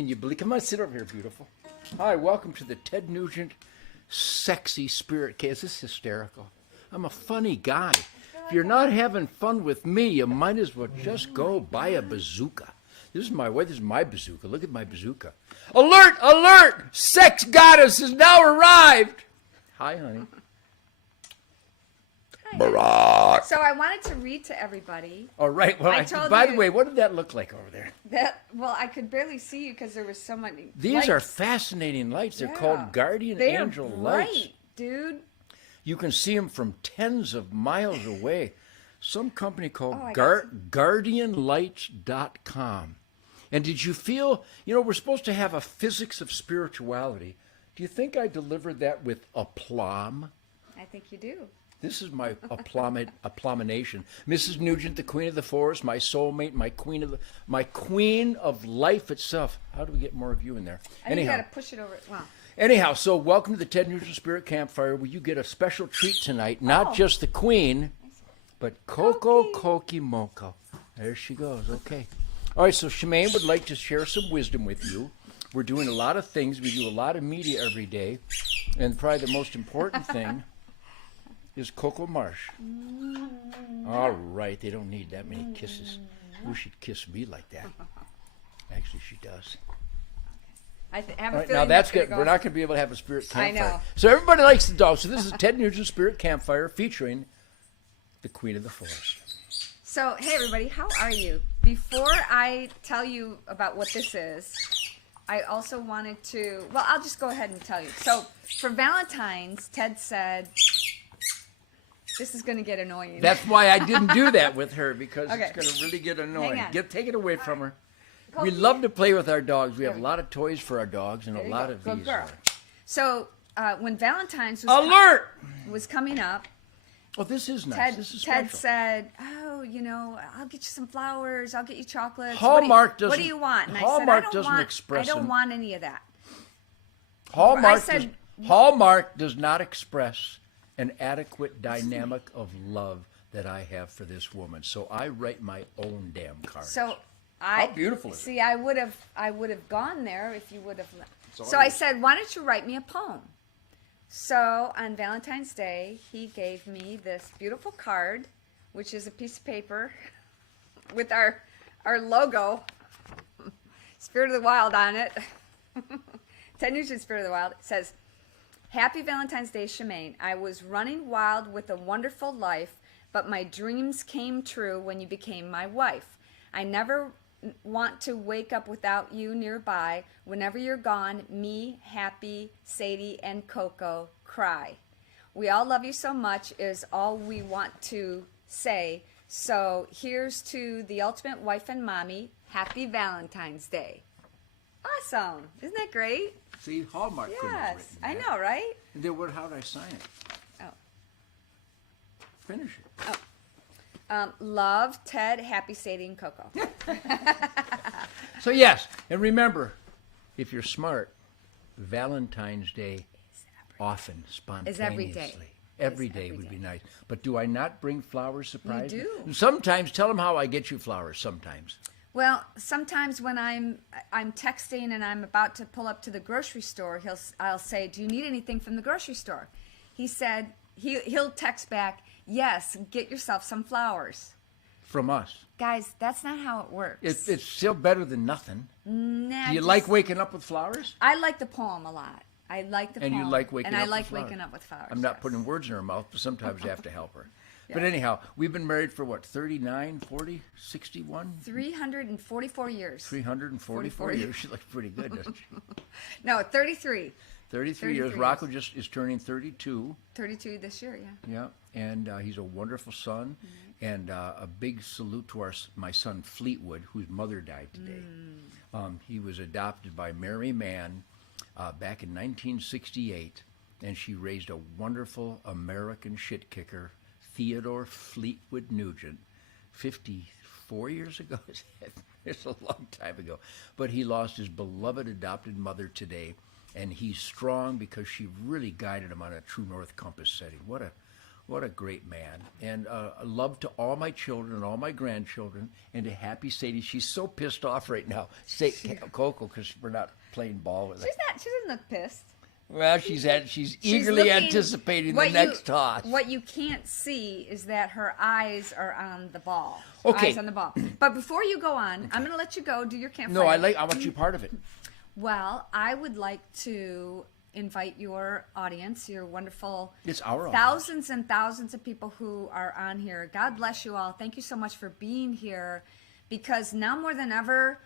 Can you believe? Come on, sit over here, beautiful. Hi, welcome to the Ted Nugent Sexy Spirit Case. This is hysterical. I'm a funny guy. If you're not having fun with me, you might as well just go buy a bazooka. This is my way. This is my bazooka. Look at my bazooka. Alert! Alert! Sex goddess has now arrived. Hi, honey. Barack. So I wanted to read to everybody. All right. Well, by the way, what did that look like over there? Well, I could barely see you because there was so many. These lights. are fascinating lights. They're called Guardian Angel lights. Right, dude. You can see them from tens of miles away. Some company called GuardianLights.com. And did you feel, we're supposed to have a physics of spirituality. Do you think I delivered that with aplomb? I think you do. This is my aplomination. Mrs. Nugent, the queen of the forest, my soulmate, my queen of life itself. How do we get more of you in there? I think you got to push it over. Wow. Anyhow, so welcome to the Ted Nugent Spirit Campfire, where you get a special treat tonight. Not just the queen, but Coco Koki Moko. There she goes. Okay. All right, so Shemaine would like to share some wisdom with you. We're doing a lot of things. We do a lot of media every day. And probably the most important thing is Coco Marsh. All right, they don't need that many kisses. Who should kiss me like that? Actually, she does. I have a right, feeling now that's good. We're not going to be able to have a spirit campfire. I know. So everybody likes the dog. So this is Ted Nugent Spirit Campfire featuring the Queen of the Forest. So, hey everybody, how are you? Before I tell you about what this is, I also wanted to, I'll just go ahead and tell you. So, for Valentine's, Ted said, this is going to get annoying. That's why I didn't do that with her, because it's going to really get annoying. Hang on. Take it away from her. We love to play with our dogs. We have a lot of toys for our dogs and a lot of these. Girl. So, when Valentine's was coming up, oh, this is nice. This is Ted special. said, I'll get you some flowers. I'll get you chocolates. Hallmark what do you want? And Hallmark I said, doesn't express. I don't want any of that. Hallmark does not express an adequate dynamic of love that I have for this woman. So I write my own damn cards. How beautiful is it? See, I would have gone there if you would have. So I said, why don't you write me a poem? So on Valentine's Day, he gave me this beautiful card, which is a piece of paper with our logo, Spirit of the Wild, on it. Ted Nugent Spirit of the Wild. It says, Happy Valentine's Day, Shemaine. I was running wild with a wonderful life, but my dreams came true when you became my wife. I never want to wake up without you nearby. Whenever you're gone, me, Happy, Sadie, and Coco cry. We all love you so much is all we want to say. So here's to the ultimate wife and mommy. Happy Valentine's Day. Awesome. Isn't that great? See, Hallmark couldn't have written that. I know, right? And then how did I sign it? Oh. Finish it. Oh. Love, Ted, Happy, Sadie, and Coco. So yes, and remember, if you're smart, Valentine's Day often, spontaneously. Is every day. Every day would be nice. But do I not bring flowers surprise? You do. Sometimes, tell them how I get you flowers sometimes. Well, sometimes when I'm texting and I'm about to pull up to the grocery store, I'll say, "Do you need anything from the grocery store?" He said he'll text back, "Yes, get yourself some flowers." From us. Guys, that's not how it works. It's still better than nothing. Nah, do you like waking up with flowers? I like the poem a lot. I like the poem. And you like waking up with flowers. And I like waking up with flowers. I'm not putting words in her mouth, but sometimes I have to help her. Yeah. But anyhow, we've been married for what, 39, 40, 61? 344 years. 344 years. She looks pretty good, doesn't she? No, 33. 33 years. Rocco just is turning 32. 32 this year, yeah. Yeah, and he's a wonderful son. Mm-hmm. And a big salute to my son Fleetwood, whose mother died today. He was adopted by Mary Mann back in 1968, and she raised a wonderful American shit kicker, Theodore Fleetwood Nugent, 54 years ago. It's a long time ago. But he lost his beloved adopted mother today, and he's strong because she really guided him on a true north compass setting. What What a great man. And love to all my children and all my grandchildren, and to happy Sadie. She's so pissed off right now, Coco, because we're not playing ball with her. She doesn't look pissed. Well, she's eagerly anticipating the next toss. What you can't see is that her eyes are on the ball. Okay. Eyes on the ball. But before you go on, I'm going to let you go do your campfire. No, I want you part of it. Well, I would like to invite your audience, your wonderful It's our audience. thousands and thousands of people who are on here. God bless you all. Thank you so much for being here, because now more than ever,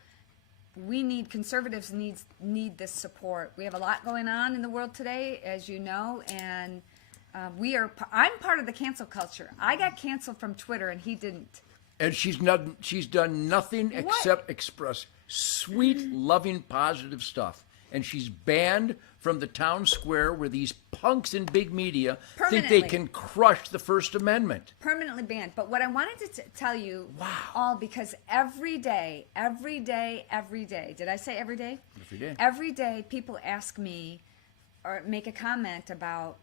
conservatives need this support. We have a lot going on in the world today, as you know, and I'm part of the cancel culture. I got canceled from Twitter, and he didn't. And she's done nothing except express sweet, loving, positive stuff. And she's banned from the town square where these punks in big media think they can crush the First Amendment. Permanently banned. But what I wanted to tell you all, because every day, did I say every day? Every day. Every day people ask me or make a comment about,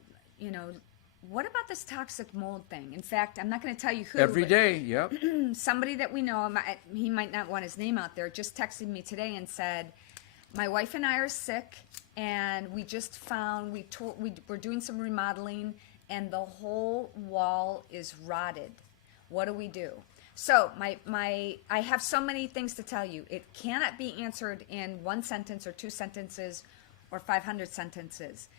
what about this toxic mold thing? In fact, I'm not going to tell you who. Every day, yep. Somebody that we know, he might not want his name out there, just texted me today and said, my wife and I are sick, and we just found, we're doing some remodeling, and the whole wall is rotted. What do we do? So I have so many things to tell you. It cannot be answered in one sentence or two sentences or 500 sentences.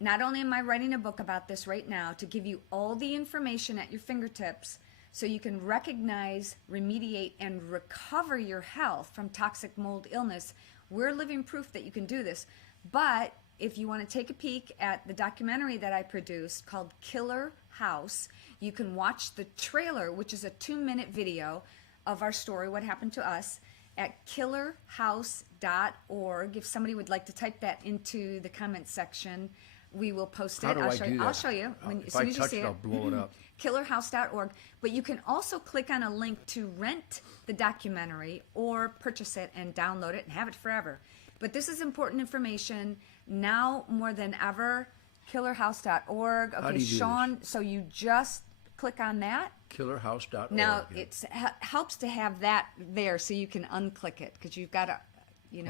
Not only am I writing a book about this right now to give you all the information at your fingertips so you can recognize, remediate, and recover your health from toxic mold illness. We're living proof that you can do this. But if you want to take a peek at the documentary that I produced called Killer House, you can watch the trailer, which is a 2-minute video of our story, what happened to us, at killerhouse.org. If somebody would like to type that into the comment section, we will post it. I'll show you. If I touch it, I'll blow it up. Killerhouse.org. But you can also click on a link to rent the documentary or purchase it and download it and have it forever. But this is important information now more than ever. Killerhouse.org. Okay, How do you do Sean, so you just click on that. Killerhouse.org. Now, it helps to have that there so you can unclick it, because you've got to,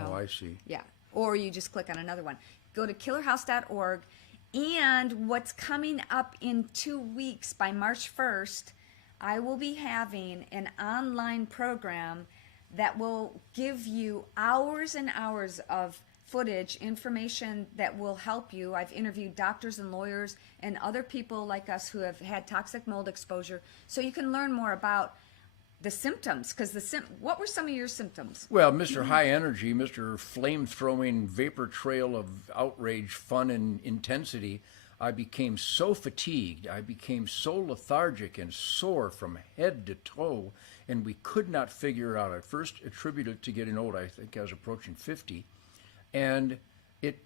Oh, I see. Yeah. Or you just click on another one. Go to killerhouse.org. And what's coming up in 2 weeks, by March 1st, I will be having an online program that will give you hours and hours of footage, information that will help you. I've interviewed doctors and lawyers and other people like us who have had toxic mold exposure, so you can learn more about the symptoms. Because what were some of your symptoms? Well, Mr. High Energy, Mr. Flame-throwing vapor trail of outrage, fun, and intensity, I became so fatigued, I became so lethargic and sore from head to toe, and we could not figure it out. I first attributed it to getting old. I think I was approaching 50, and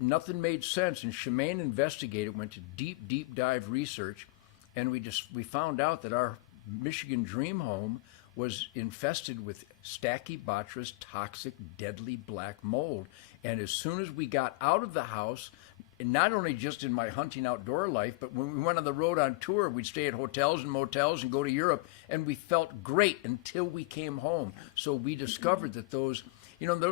nothing made sense. And Shemaine investigated, went to deep dive research, and we found out that our Michigan dream home was infested with Stachybotrys toxic, deadly black mold. And as soon as we got out of the house, and not only just in my hunting outdoor life, but when we went on the road on tour, we'd stay at hotels and motels and go to Europe, and we felt great until we came home. So we discovered that those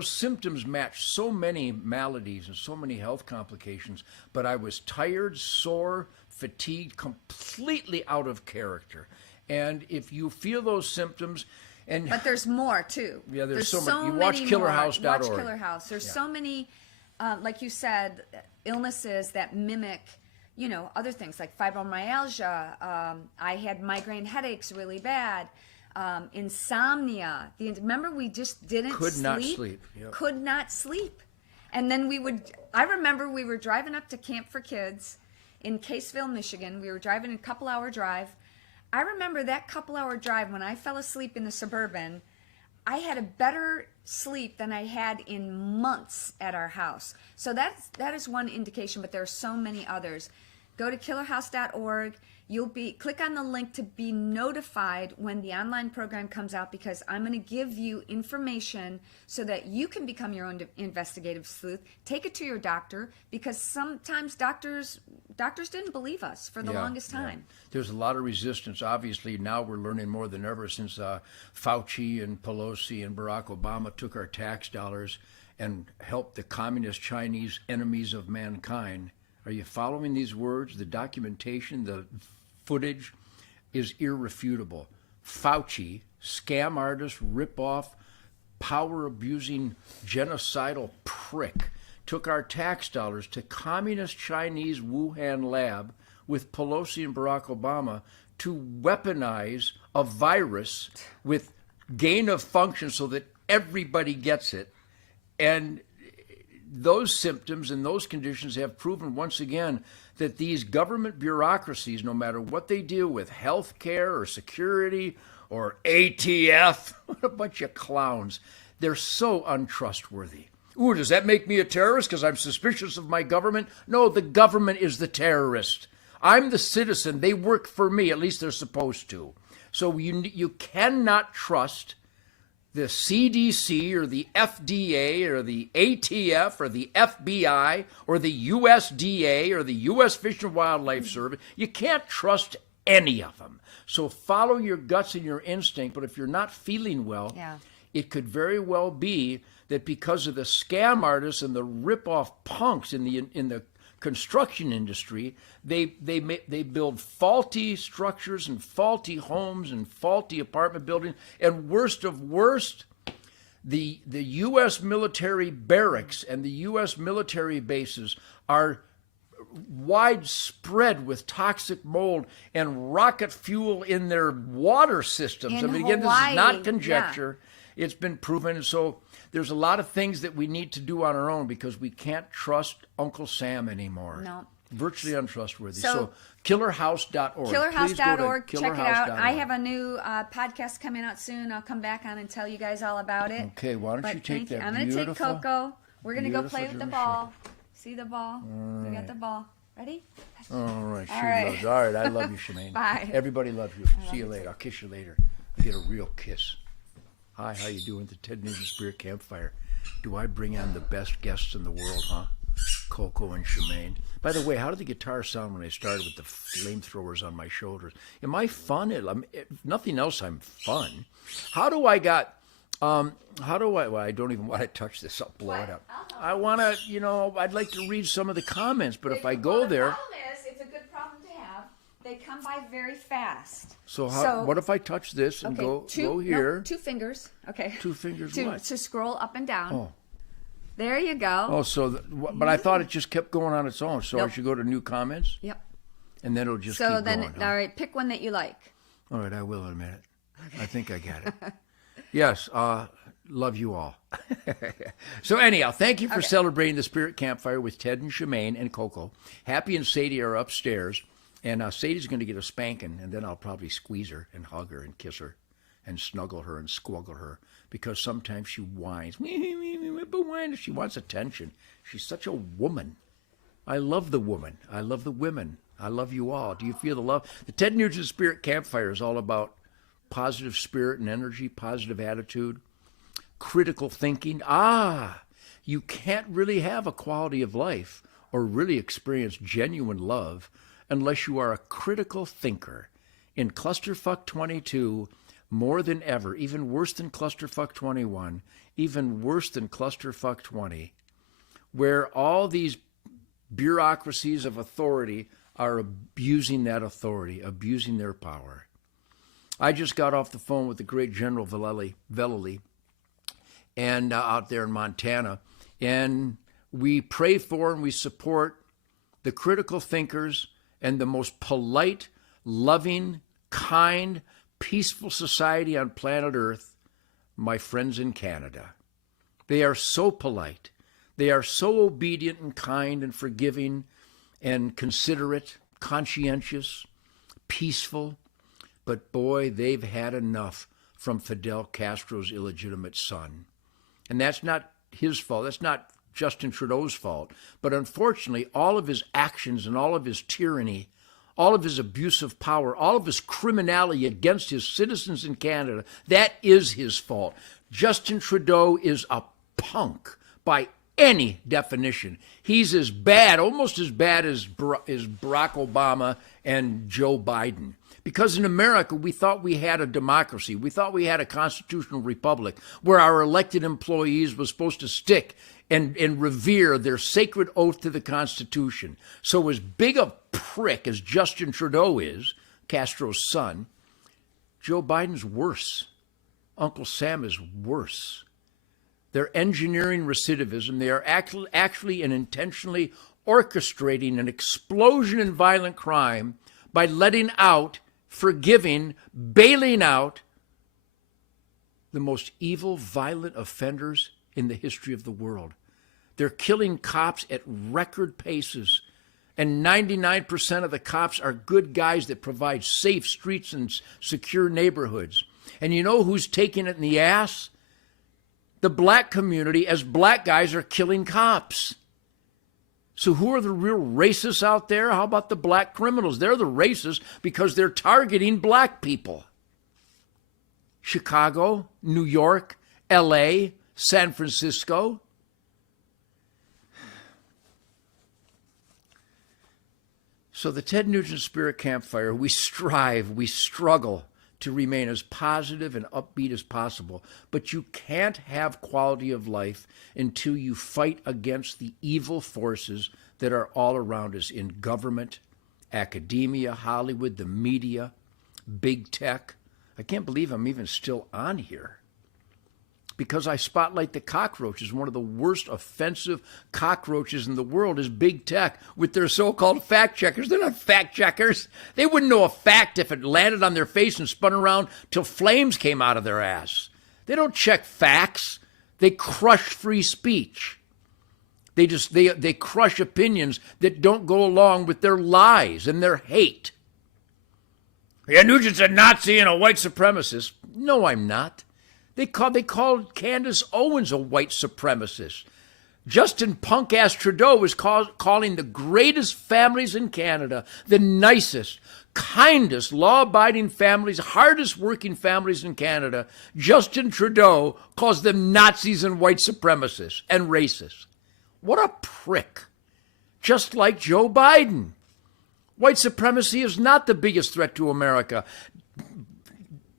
symptoms match so many maladies and so many health complications, but I was tired, sore, fatigued, completely out of character. And if you feel those symptoms, but there's more too. Yeah, there's so many. You watch killerhouse.org. Watch Killer House. There's so many, like you said, illnesses that mimic, other things like fibromyalgia. I had migraine headaches really bad. Insomnia. Remember, we just didn't Could not sleep. Yep. Could not sleep. And then I remember we were driving up to Camp for Kids in Caseville, Michigan. We were driving a couple-hour drive. I remember that couple-hour drive when I fell asleep in the Suburban. I had a better sleep than I had in months at our house. So that is one indication, but there are so many others. Go to killerhouse.org. Click on the link to be notified when the online program comes out, because I'm going to give you information so that you can become your own investigative sleuth. Take it to your doctor, because sometimes doctors doctors didn't believe us for the longest time. There's a lot of resistance. Obviously, now we're learning more than ever since Fauci and Pelosi and Barack Obama took our tax dollars and helped the communist Chinese enemies of mankind. Are you following these words? The documentation, the footage is irrefutable. Fauci, scam artist, rip-off, power-abusing, genocidal prick, took our tax dollars to communist Chinese Wuhan lab with Pelosi and Barack Obama to weaponize a virus with gain of function so that everybody gets it. And those symptoms and those conditions have proven once again that these government bureaucracies, no matter what they deal with, health care or security or ATF, what a bunch of clowns, they're so untrustworthy. Ooh, does that make me a terrorist because I'm suspicious of my government? No, the government is the terrorist. I'm the citizen. They work for me. At least they're supposed to. So you cannot trust the CDC or the FDA or the ATF or the FBI or the USDA or the U.S. Fish and Wildlife Service. You can't trust any of them. So follow your guts and your instinct. But if you're not feeling well, it could very well be that because of the scam artists and the rip-off punks in the construction industry, they build faulty structures and faulty homes and faulty apartment buildings, and worst of worst, the U.S. military barracks and the U.S. military bases are widespread with toxic mold and rocket fuel in their water systems. In I mean, again, Hawaii, this is not conjecture. It's been proven. And so there's a lot of things that we need to do on our own because we can't trust Uncle Sam anymore. No. Virtually untrustworthy. So killerhouse.org. Killerhouse.org. Check it out. I have a new podcast coming out soon. I'll come back on and tell you guys all about it. Okay, why don't you take that I'm going to take Coco. We're going to go play with the ball. See the ball? We got the ball. Ready? All right. All right. Loves. All right. I love you, Shemaine. Bye. Everybody loves you. See you later. I'll kiss you later. I get a real kiss. Hi, how you doing? The Ted Nugent Spirit Campfire. Do I bring on the best guests in the world, huh? Coco and Shemaine. By the way, how did the guitar sound when I started with the flamethrowers on my shoulders? Am I fun? If nothing else, I'm fun. How do I well, I don't even want to touch this. I'll blow it up. I want to, I'd like to read some of the comments, but if I go there. The problem is, it's a good problem to have. They come by very fast. So what if I touch this and go here? No, 2 fingers. Okay. 2 fingers what? To scroll up and down. Oh. There you go. Oh, but I thought it just kept going on its own. So I should go to new comments? Yep. And then it'll just keep going. So then, all right, pick one that you like. All right, I will in a minute. Okay. I think I got it. Yes, love you all. So anyhow, thank you for celebrating the Spirit Campfire with Ted and Shemaine and Coco. Happy and Sadie are upstairs, and Sadie's going to get a spanking, and then I'll probably squeeze her and hug her and kiss her and snuggle her and squuggle her because sometimes she whines. She wants attention. She's such a woman. I love the woman. I love the women. I love you all. Do you feel the love? The Ted Nugent Spirit Campfire is all about positive spirit and energy, positive attitude, critical thinking. You can't really have a quality of life or really experience genuine love unless you are a critical thinker. In Clusterfuck 22, more than ever, even worse than Clusterfuck 21, even worse than Clusterfuck 20, where all these bureaucracies of authority are abusing that authority, abusing their power. I just got off the phone with the great General Vellely and out there in Montana, and we pray for and we support the critical thinkers and the most polite, loving, kind, peaceful society on planet Earth, my friends in Canada. They are so polite. They are so obedient and kind and forgiving and considerate, conscientious, peaceful. But boy, they've had enough from Fidel Castro's illegitimate son. And that's not his fault. That's not Justin Trudeau's fault. But unfortunately, all of his actions and all of his tyranny, all of his abuse of power, all of his criminality against his citizens in Canada, that is his fault. Justin Trudeau is a punk by any definition. He's as bad, almost as bad as Barack Obama and Joe Biden. Because in America, we thought we had a democracy. We thought we had a constitutional republic where our elected employees were supposed to stick and revere their sacred oath to the Constitution. So as big a prick as Justin Trudeau is, Castro's son, Joe Biden's worse. Uncle Sam is worse. They're engineering recidivism. They are actually and intentionally orchestrating an explosion in violent crime by letting out, forgiving, bailing out the most evil, violent offenders in the history of the world. They're killing cops at record paces. And 99% of the cops are good guys that provide safe streets and secure neighborhoods. And you know who's taking it in the ass? The black community, as black guys are killing cops. So who are the real racists out there? How about the black criminals? They're the racists because they're targeting black people. Chicago, New York, LA, San Francisco. So the Ted Nugent Spirit Campfire, we struggle to remain as positive and upbeat as possible. But you can't have quality of life until you fight against the evil forces that are all around us in government, academia, Hollywood, the media, big tech. I can't believe I'm even still on here. Because I spotlight the cockroaches. One of the worst offensive cockroaches in the world is big tech with their so-called fact checkers. They're not fact checkers. They wouldn't know a fact if it landed on their face and spun around till flames came out of their ass. They don't check facts. They crush free speech. They crush opinions that don't go along with their lies and their hate. Yeah, Nugent's a Nazi and a white supremacist. No, I'm not. They called Candace Owens a white supremacist. Justin punk-ass Trudeau was calling the greatest families in Canada, the nicest, kindest, law-abiding families, hardest-working families in Canada. Justin Trudeau calls them Nazis and white supremacists and racists. What a prick. Just like Joe Biden. White supremacy is not the biggest threat to America.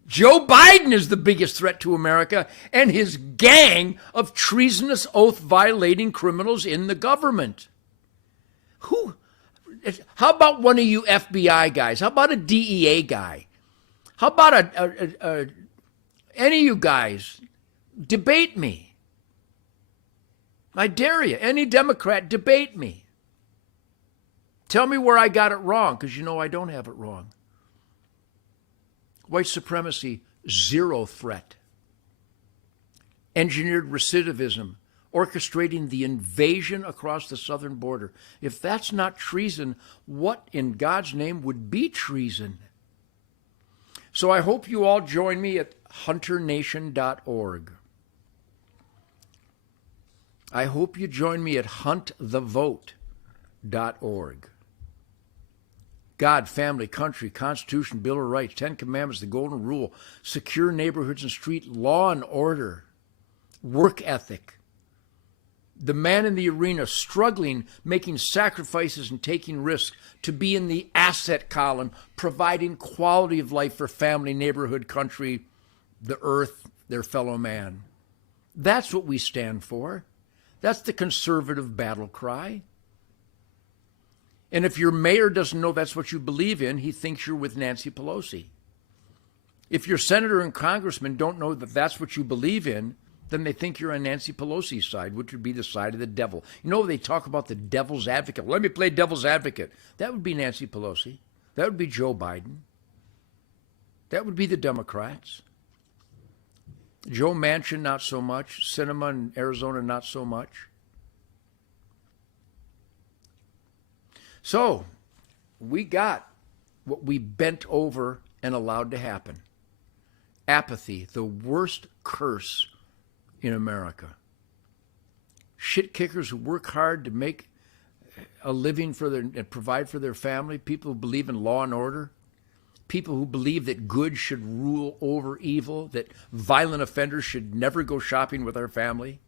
Joe Biden is the biggest threat to America and his gang of treasonous, oath-violating criminals in the government. How about one of you FBI guys? How about a DEA guy? How about any of you guys? Debate me. I dare you. Any Democrat, debate me. Tell me where I got it wrong, because you know I don't have it wrong. White supremacy, zero threat. Engineered recidivism, orchestrating the invasion across the southern border. If that's not treason, what in God's name would be treason? So I hope you all join me at hunternation.org. I hope you join me at huntthevote.org. God, family, country, Constitution, Bill of Rights, 10 Commandments, the Golden Rule, secure neighborhoods and street, law and order, work ethic. The man in the arena struggling, making sacrifices and taking risks to be in the asset column, providing quality of life for family, neighborhood, country, the earth, their fellow man. That's what we stand for. That's the conservative battle cry. And if your mayor doesn't know that's what you believe in, he thinks you're with Nancy Pelosi. If your senator and congressman don't know that that's what you believe in, then they think you're on Nancy Pelosi's side, which would be the side of the devil. You know, they talk about the devil's advocate. Let me play devil's advocate. That would be Nancy Pelosi. That would be Joe Biden. That would be the Democrats. Joe Manchin, not so much. Sinema in Arizona, not so much. So, we got what we bent over and allowed to happen. Apathy, the worst curse in America. Shit kickers who work hard to make a living for and provide for their family. People who believe in law and order. People who believe that good should rule over evil. That violent offenders should never go shopping with our family.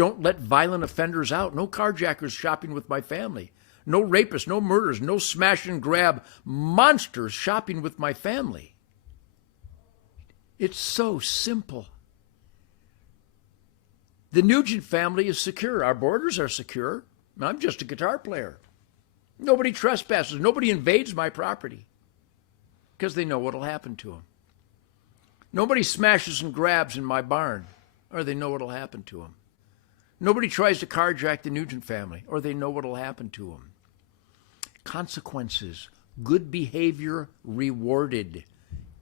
don't let violent offenders out. No carjackers shopping with my family. No rapists, no murders, no smash and grab monsters shopping with my family. It's so simple. The Nugent family is secure. Our borders are secure. I'm just a guitar player. Nobody trespasses. Nobody invades my property because they know what will happen to them. Nobody smashes and grabs in my barn, or they know what will happen to them. Nobody tries to carjack the Nugent family, or they know what will happen to them. Consequences. Good behavior rewarded.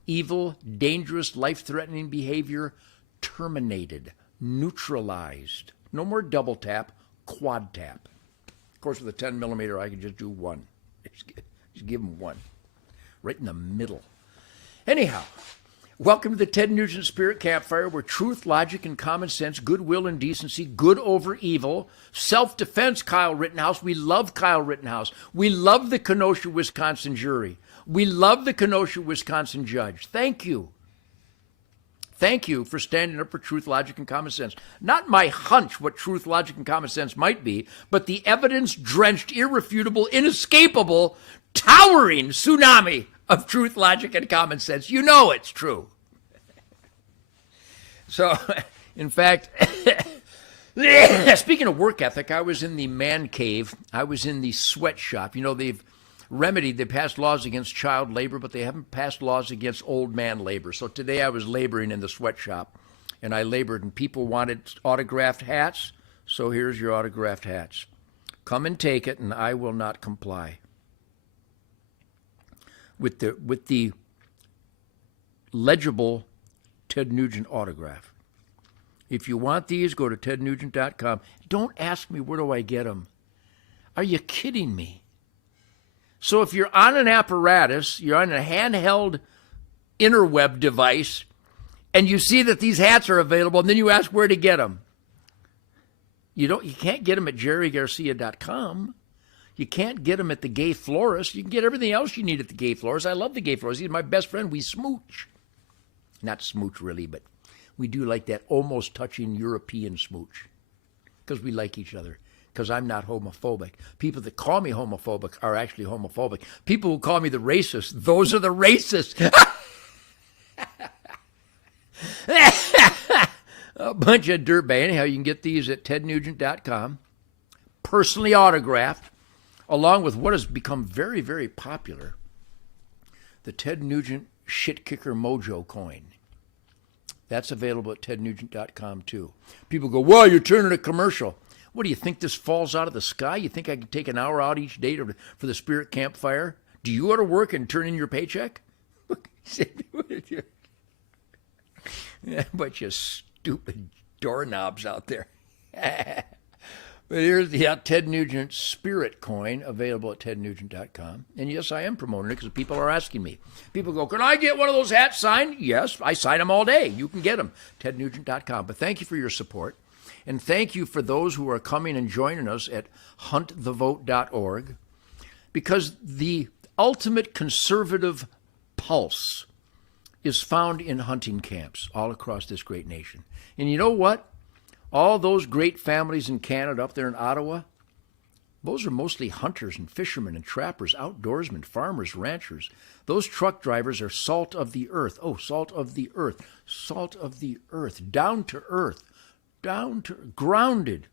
Evil, dangerous, life-threatening behavior terminated, neutralized. No more double tap, quad tap. Of course, with a 10 millimeter, I can just do one. Just give them one. Right in the middle. Anyhow, welcome to the Ted Nugent Spirit Campfire, where truth, logic, and common sense, goodwill and decency, good over evil, self-defense, Kyle Rittenhouse. We love Kyle Rittenhouse. We love the Kenosha, Wisconsin jury. We love the Kenosha, Wisconsin judge. Thank you. Thank you for standing up for truth, logic, and common sense. Not my hunch what truth, logic, and common sense might be, but the evidence-drenched, irrefutable, inescapable, towering tsunami of truth, logic, and common sense. You know it's true. So, in fact, speaking of work ethic, I was in the man cave. I was in the sweatshop. You know, they passed laws against child labor, but they haven't passed laws against old man labor. So today I was laboring in the sweatshop, and I labored, and people wanted autographed hats. So here's your autographed hats. Come and take it, and I will not comply. With the legible Ted Nugent autograph. If you want these, go to tednugent.com. Don't ask me, where do I get them? Are you kidding me? So if you're on an apparatus, you're on a handheld interweb device, and you see that these hats are available, and then you ask where to get them. You can't get them at jerrygarcia.com. You can't get them at the Gay Florist. You can get everything else you need at the Gay Florist. I love the Gay Florist. He's my best friend. We smooch. Not smooch, really, but we do like that almost touching European smooch because we like each other. Because I'm not homophobic. People that call me homophobic are actually homophobic. People who call me the racist, those are the racists. A bunch of dirtbag. Anyhow, you can get these at tednugent.com. Personally autographed, along with what has become very, very popular, the Ted Nugent Shit Kicker Mojo coin. That's available at tednugent.com, too. People go, well, you're turning a commercial. What, do you think this falls out of the sky? You think I can take an hour out each day for the Spirit Campfire? Do you go to work and turn in your paycheck? Bunch of stupid doorknobs out there. But here's the Ted Nugent Spirit coin available at tednugent.com. And yes, I am promoting it because people are asking me. People go, can I get one of those hats signed? Yes, I sign them all day. You can get them, tednugent.com. But thank you for your support. And thank you for those who are coming and joining us at huntthevote.org, because the ultimate conservative pulse is found in hunting camps all across this great nation. And you know what? All those great families in Canada up there in Ottawa, those are mostly hunters and fishermen and trappers, outdoorsmen, farmers, ranchers. Those truck drivers are salt of the earth. Oh, salt of the earth. Salt of the earth. Down to earth. Down to grounded.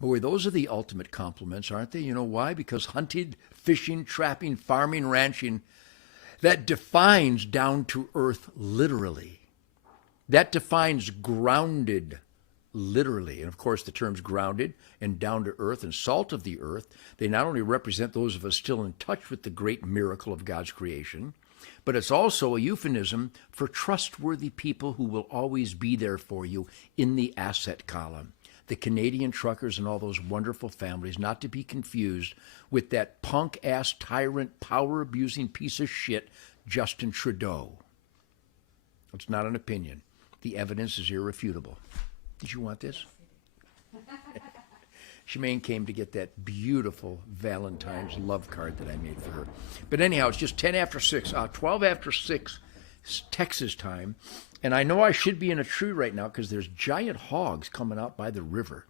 Boy, those are the ultimate compliments, aren't they? You know why? Because hunting, fishing, trapping, farming, ranching, that defines down to earth literally. That defines grounded literally. And of course, the terms grounded and down to earth and salt of the earth, they not only represent those of us still in touch with the great miracle of God's creation, but it's also a euphemism for trustworthy people who will always be there for you in the asset column. The Canadian truckers and all those wonderful families, not to be confused with that punk-ass tyrant, power-abusing piece of shit, Justin Trudeau. It's not an opinion. The evidence is irrefutable. Did you want this? Shemaine came to get that beautiful Valentine's love card that I made for her. But anyhow, it's just 10 after 6, 12 after 6 Texas time. And I know I should be in a tree right now because there's giant hogs coming out by the river.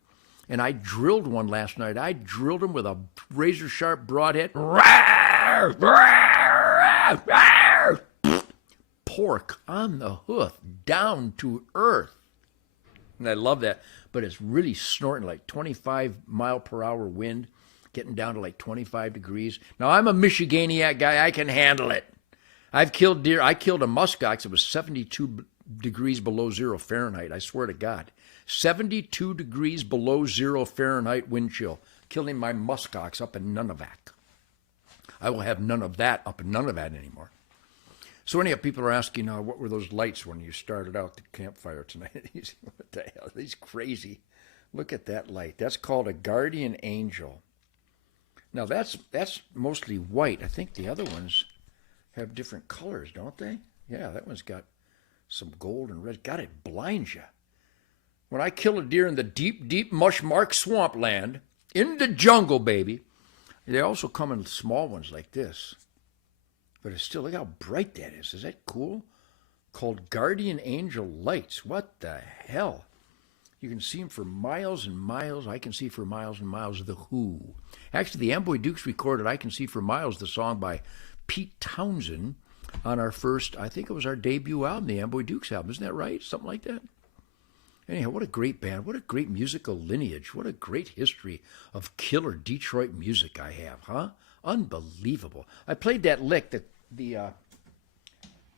And I drilled one last night. I drilled him with a razor-sharp broadhead. Pork on the hoof, down to earth. And I love that. But it's really snorting like 25-mile-per-hour wind, getting down to like 25 degrees. Now, I'm a Michiganiac guy. I can handle it. I've killed deer. I killed a muskox. It was 72 degrees below 0 Fahrenheit. I swear to God. 72 degrees below 0 Fahrenheit wind chill. Killing my muskox up in Nunavak. I will have none of that up in Nunavak anymore. So anyhow, people are asking, what were those lights when you started out the campfire tonight? What the hell? These crazy. Look at that light. That's called a guardian angel. Now, that's mostly white. I think the other ones have different colors, don't they? Yeah, that one's got some gold and red. God, it blinds you. When I kill a deer in the deep, deep mushmark swampland, in the jungle, baby, they also come in small ones like this. But it's still, look how bright that is. Is that cool? Called guardian angel lights. What the hell? You can see them for miles and miles. I can see for miles and miles The Who. Actually, the Amboy Dukes recorded I Can See for Miles, the song by Pete Townsend on our first, I think it was our debut album, the Amboy Dukes album. Isn't that right? Something like that. Anyhow, what a great band. What a great musical lineage. What a great history of killer Detroit music I have, huh? Unbelievable. I played that lick, the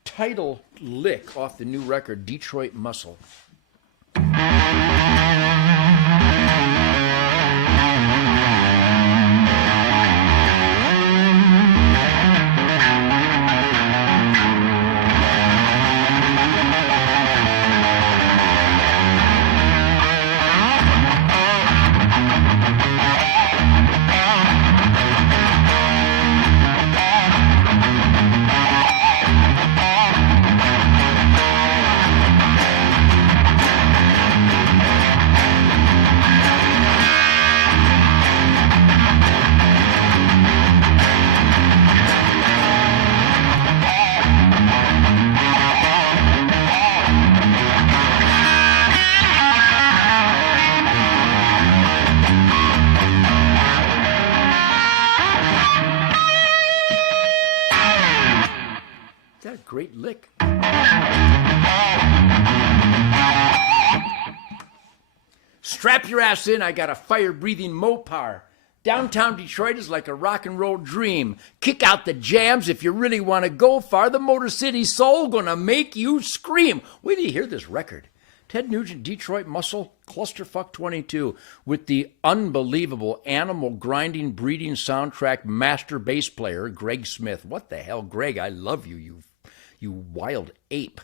title lick off the new record, Detroit Muscle. Great lick. Strap your ass in. I got a fire-breathing Mopar. Downtown Detroit is like a rock and roll dream. Kick out the jams if you really want to go far. The Motor City Soul gonna make you scream. Wait till you hear this record. Ted Nugent, Detroit Muscle, Clusterfuck 22, with the unbelievable animal grinding, breeding soundtrack master bass player, Greg Smith. What the hell, Greg? I love you, you wild ape.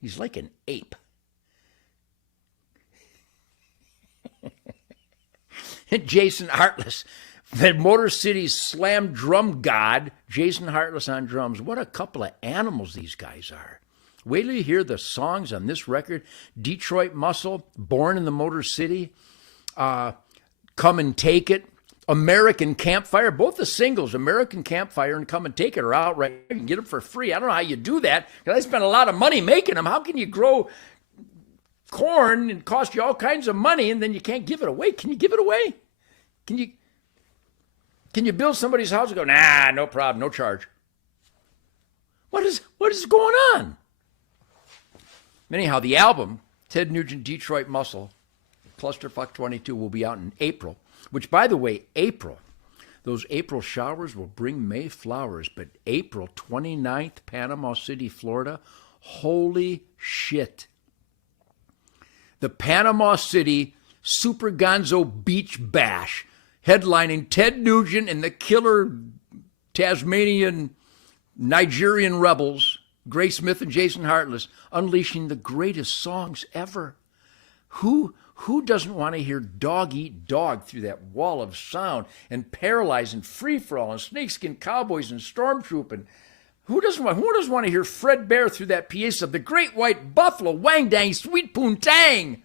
He's like an ape. Jason Hartless, the Motor City slam drum god, Jason Hartless on drums. What a couple of animals these guys are. Wait till you hear the songs on this record. Detroit Muscle, Born in the Motor City, Come and Take It, American Campfire. Both the singles, American Campfire and Come and Take It, are out right now. You can get them for free. I don't know how you do that, because I spent a lot of money making them. How can you grow corn and cost you all kinds of money and then you can't give it away? Can you give it away? Can you build somebody's house and go, nah, no problem, no charge? What is going on? Anyhow, the album, Ted Nugent, Detroit Muscle, Clusterfuck 22, will be out in April, which, by the way, April, those April showers will bring May flowers, but April 29th, Panama City, Florida, holy shit. The Panama City Super Gonzo Beach Bash, headlining Ted Nugent and the killer Tasmanian Nigerian rebels, Gray Smith and Jason Hartless, unleashing the greatest songs ever. Who doesn't want to hear Dog Eat Dog through that wall of sound, and Paralyze and Free For All and Snakeskin Cowboys and Stormtroop, and who doesn't want to hear Fred Bear through that PA sub, the Great White Buffalo, Wang Dang, Sweet Poontang,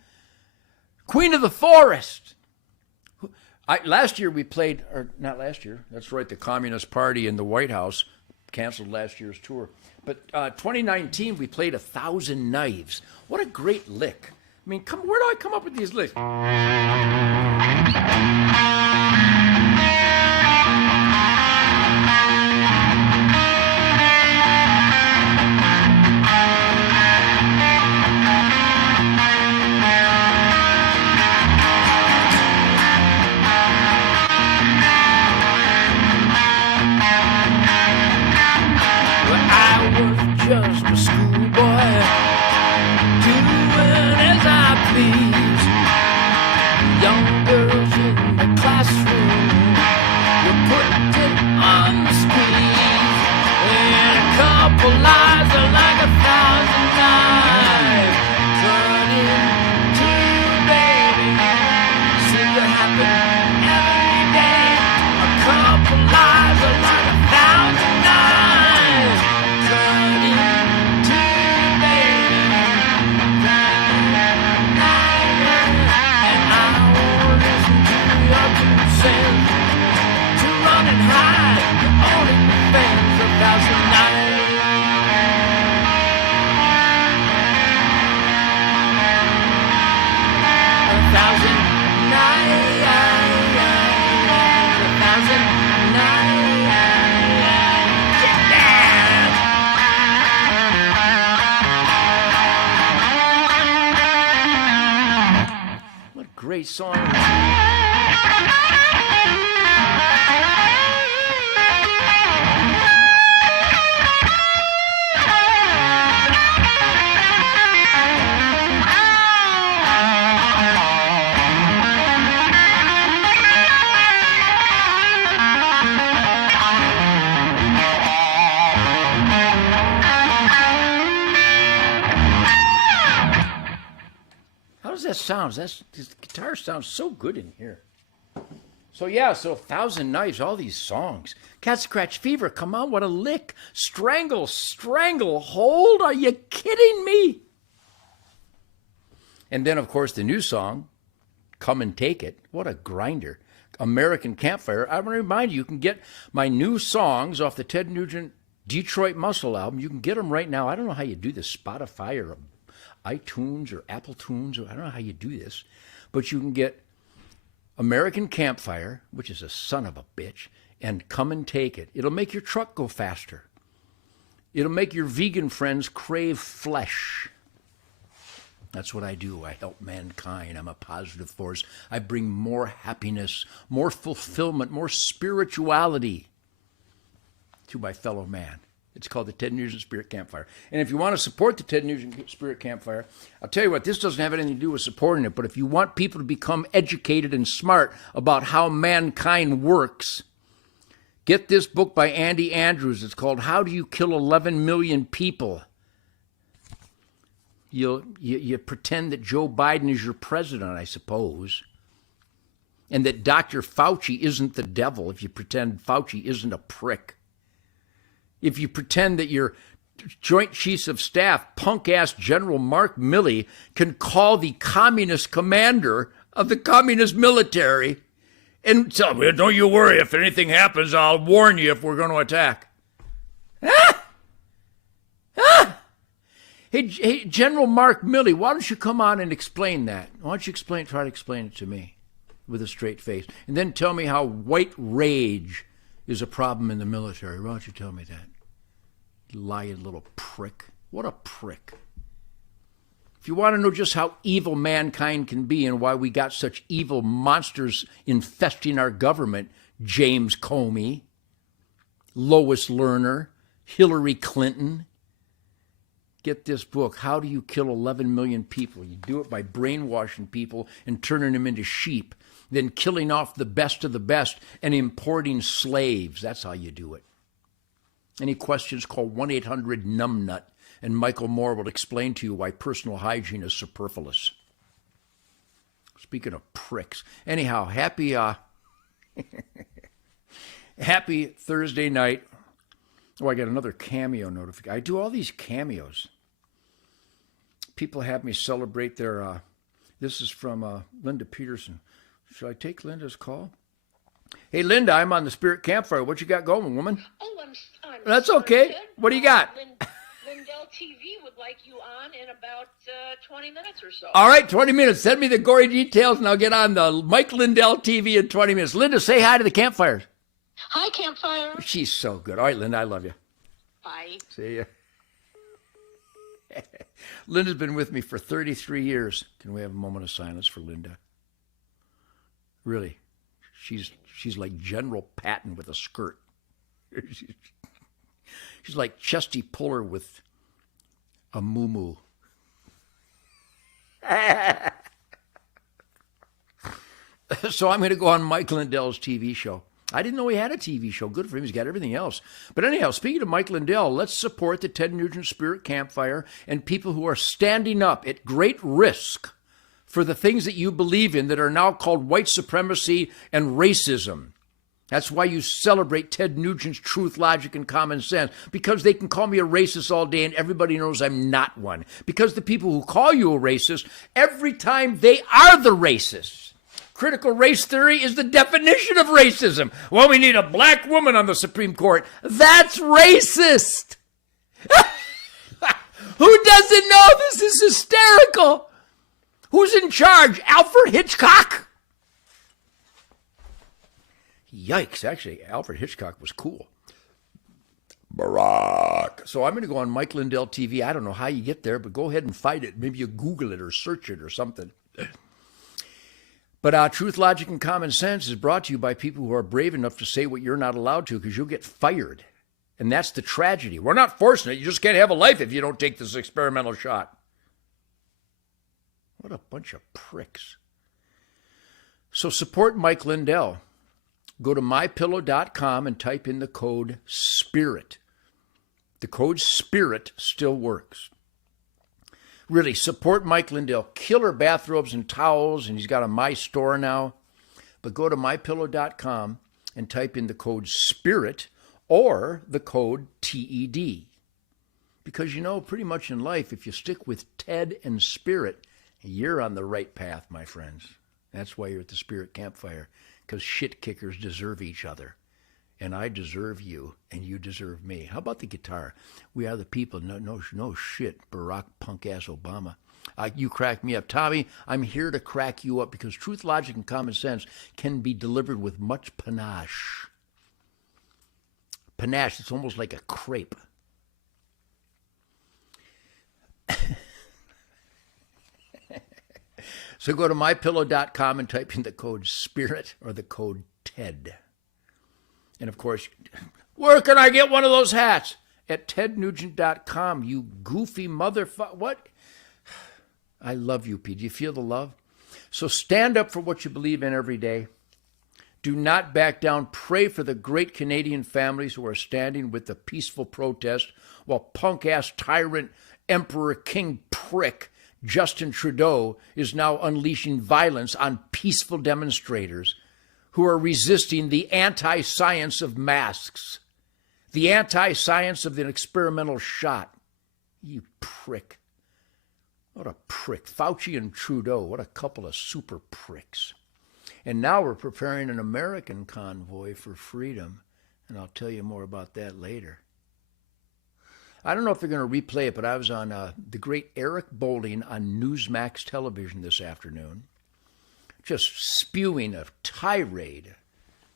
Queen of the Forest. Last year we played, or not last year, that's right, the Communist Party in the White House canceled last year's tour. But 2019, we played 1,000 Knives. What a great lick. I mean, where do I come up with these licks? Just a schoolboy, doing as I please. Young girls in the classroom were putting on the squeeze. And a couple lies are like 1,000 knives, turning to baby. See it happen every day. A couple lies are like 1,000 knives, turning. To run and hide, the only defense of 1,000 knives. 1,000 knives, 1,000 knives. Get down. What a great song. That sounds, this guitar sounds so good in here. So 1,000 Knives, all these songs. Cat Scratch Fever, come on, what a lick. Strangle, hold, are you kidding me? And then, of course, the new song, Come and Take It. What a grinder. American Campfire. I want to remind you, you can get my new songs off the Ted Nugent Detroit Muscle album. You can get them right now. I don't know how you do this, Spotify or iTunes or Apple Tunes, or I don't know how you do this, but you can get American Campfire, which is a son of a bitch, and Come and Take It. It'll make your truck go faster. It'll make your vegan friends crave flesh. That's what I do. I help mankind. I'm a positive force. I bring more happiness, more fulfillment, more spirituality to my fellow man. It's called the Ted Nugent Spirit Campfire. And if you want to support the Ted Nugent Spirit Campfire, I'll tell you what, this doesn't have anything to do with supporting it, but if you want people to become educated and smart about how mankind works, get this book by Andy Andrews. It's called How Do You Kill 11 Million People? You pretend that Joe Biden is your president, I suppose, and that Dr. Fauci isn't the devil if you pretend Fauci isn't a prick. If you pretend that your Joint Chiefs of Staff, punk-ass General Mark Milley, can call the communist commander of the communist military and tell him, don't you worry, if anything happens, I'll warn you if we're going to attack. Hey, General Mark Milley, why don't you come on and explain that? Why don't you try to explain it to me with a straight face? And then tell me how white rage is a problem in the military. Why don't you tell me that? You lying little prick. What a prick. If you want to know just how evil mankind can be and why we got such evil monsters infesting our government, James Comey, Lois Lerner, Hillary Clinton, get this book, How Do You Kill 11 Million People? You do it by brainwashing people and turning them into sheep, then killing off the best of the best and importing slaves. That's how you do it. Any questions, call 1-800-NUMBNUT, and Michael Moore will explain to you why personal hygiene is superfluous. Speaking of pricks. Anyhow, happy Thursday night. Oh, I got another cameo notification. I do all these cameos. People have me celebrate their, this is from Linda Peterson. Should I take Linda's call? Hey, Linda, I'm on the Spirit Campfire. What you got going, woman? Oh, I'm That's okay. good. What do you got? TV would like you on in about 20 minutes or so. All right, 20 minutes. Send me the gory details, and I'll get on the Mike Lindell TV in 20 minutes. Linda, say hi to the campfires. Hi, Campfire. She's so good. All right, Linda, I love you. Bye. See ya. Linda's been with me for 33 years. Can we have a moment of silence for Linda? Really, she's like General Patton with a skirt. She's like Chesty Puller with a moo-moo. So I'm going to go on Mike Lindell's TV show. I didn't know he had a TV show. Good for him. He's got everything else. But anyhow, speaking of Mike Lindell, let's support the Ted Nugent Spirit Campfire and people who are standing up at great risk for the things that you believe in that are now called white supremacy and racism. That's why you celebrate Ted Nugent's truth, logic, and common sense, because they can call me a racist all day and everybody knows I'm not one. Because the people who call you a racist, every time they are the racists. Critical race theory is the definition of racism. Well, we need a black woman on the Supreme Court. That's racist. Who doesn't know this is hysterical? Who's in charge? Alfred Hitchcock? Yikes. Actually, Alfred Hitchcock was cool. Barack. So I'm going to go on Mike Lindell TV. I don't know how you get there, but go ahead and find it. Maybe you Google it or search it or something. But Truth, Logic, and Common Sense is brought to you by people who are brave enough to say what you're not allowed to, because you'll get fired. And that's the tragedy. We're not forcing it. You just can't have a life if you don't take this experimental shot. What a bunch of pricks. So support Mike Lindell. Go to mypillow.com and type in the code SPIRIT. The code SPIRIT still works. Really, support Mike Lindell. Killer bathrobes and towels, and he's got a My Store now. But go to mypillow.com and type in the code SPIRIT or the code TED. Because, you know, pretty much in life, if you stick with Ted and Spirit, you're on the right path, my friends. That's why you're at the Spirit Campfire, because shit kickers deserve each other. And I deserve you, and you deserve me. How about the guitar? We are the people. No shit, Barack punk-ass Obama. You crack me up. Tommy, I'm here to crack you up because truth, logic, and common sense can be delivered with much panache. Panache, it's almost like a crepe. So go to mypillow.com and type in the code SPIRIT or the code TED. And, of course, where can I get one of those hats? At tednugent.com, you goofy motherfucker. What? I love you, Pete. Do you feel the love? So stand up for what you believe in every day. Do not back down. Pray for the great Canadian families who are standing with the peaceful protest while punk-ass tyrant, emperor, king prick Justin Trudeau is now unleashing violence on peaceful demonstrators who are resisting the anti-science of masks, the anti-science of the experimental shot. You prick. What a prick. Fauci and Trudeau, what a couple of super pricks. And now we're preparing an American convoy for freedom, and I'll tell you more about that later. I don't know if they're going to replay it, but I was on the great Eric Bolling on Newsmax television this afternoon, just spewing a tirade,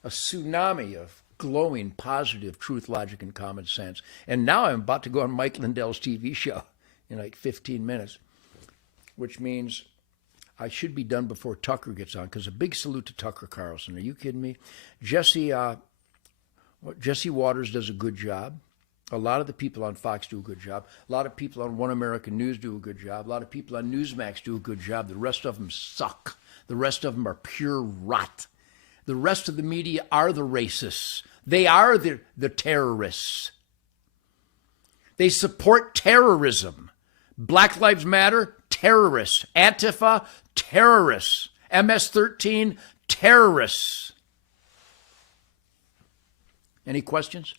a tsunami of glowing, positive truth, logic, and common sense. And now I'm about to go on Mike Lindell's TV show in like 15 minutes, which means I should be done before Tucker gets on, because a big salute to Tucker Carlson. Are you kidding me? Jesse Waters does a good job. A lot of the people on Fox do a good job. A lot of people on One American News do a good job. A lot of people on Newsmax do a good job. The rest of them suck. The rest of them are pure rot. The rest of the media are the racists. They are the terrorists. They support terrorism. Black Lives Matter, terrorists. Antifa, terrorists. MS-13, terrorists. Any questions?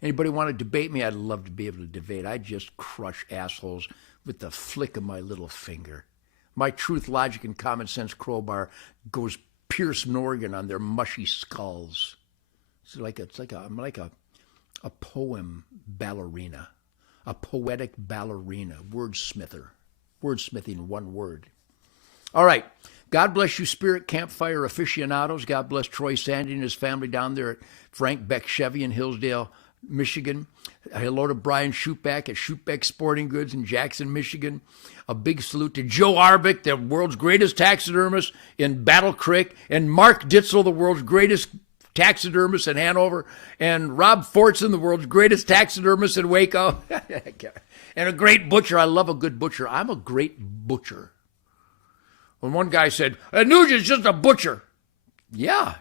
Anybody want to debate me? I'd love to be able to debate. I just crush assholes with the flick of my little finger. My truth, logic, and common sense crowbar goes Pierce Morgan on their mushy skulls. I'm like a poem ballerina. a poetic ballerina, wordsmithing one word. All right. God bless you, Spirit Campfire aficionados. God bless Troy Sandy and his family down there at Frank Beck Chevy in Hillsdale, Michigan. Hello to Brian Shootback at Shootback Sporting Goods in Jackson, Michigan. A big salute to Joe Arbick, the world's greatest taxidermist in Battle Creek, and Mark Ditzel, the world's greatest taxidermist in Hanover, and Rob Fortson, the world's greatest taxidermist in Waco, and a great butcher. I love a good butcher. I'm a great butcher. When one guy said, Nugent's just a butcher. Yeah.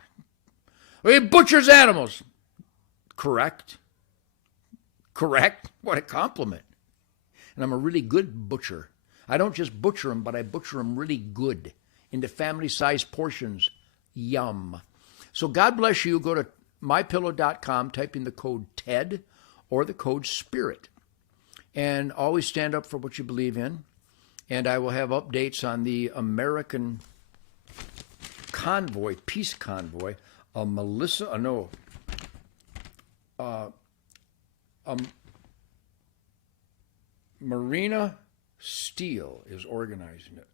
He butchers animals. Correct. What a compliment. And I'm a really good butcher. I don't just butcher them, but I butcher them really good into family-sized portions. Yum. So God bless you. Go to mypillow.com, type in the code TED or the code SPIRIT. And always stand up for what you believe in. And I will have updates on the American convoy, peace convoy, Marina Steele is organizing it.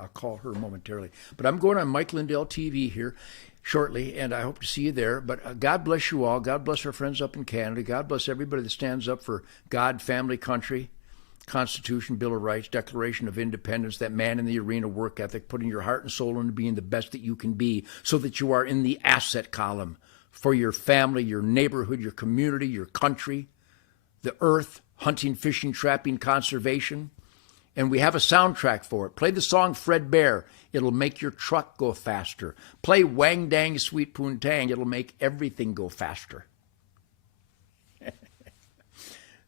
I'll call her momentarily. But I'm going on Mike Lindell TV here shortly, and I hope to see you there. But God bless you all. God bless our friends up in Canada. God bless everybody that stands up for God, family, country, Constitution, Bill of Rights, Declaration of Independence, that man in the arena work ethic, putting your heart and soul into being the best that you can be so that you are in the asset column for your family, your neighborhood, your community, your country, the earth, hunting, fishing, trapping, conservation. And we have a soundtrack for it. Play the song Fred Bear. It'll make your truck go faster. Play Wang Dang Sweet Poontang. It'll make everything go faster.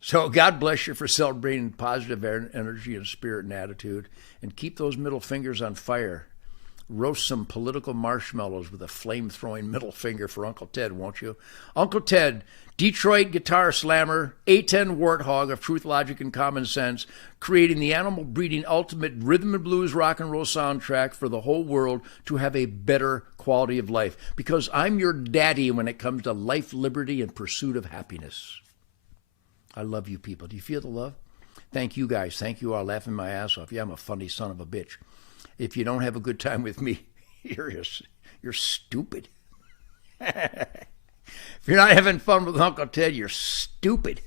So God bless you for celebrating positive energy and spirit and attitude. And keep those middle fingers on fire. Roast some political marshmallows with a flame-throwing middle finger for Uncle Ted, won't you? Uncle Ted, Detroit guitar slammer, A10 warthog of truth, logic, and common sense, creating the animal breeding ultimate rhythm and blues rock and roll soundtrack for the whole world to have a better quality of life. Because I'm your daddy when it comes to life, liberty, and pursuit of happiness. I love you people. Do you feel the love? Thank you guys. Thank you all. Laughing my ass off. Yeah, I'm a funny son of a bitch. If you don't have a good time with me, you're stupid. If you're not having fun with Uncle Ted, you're stupid.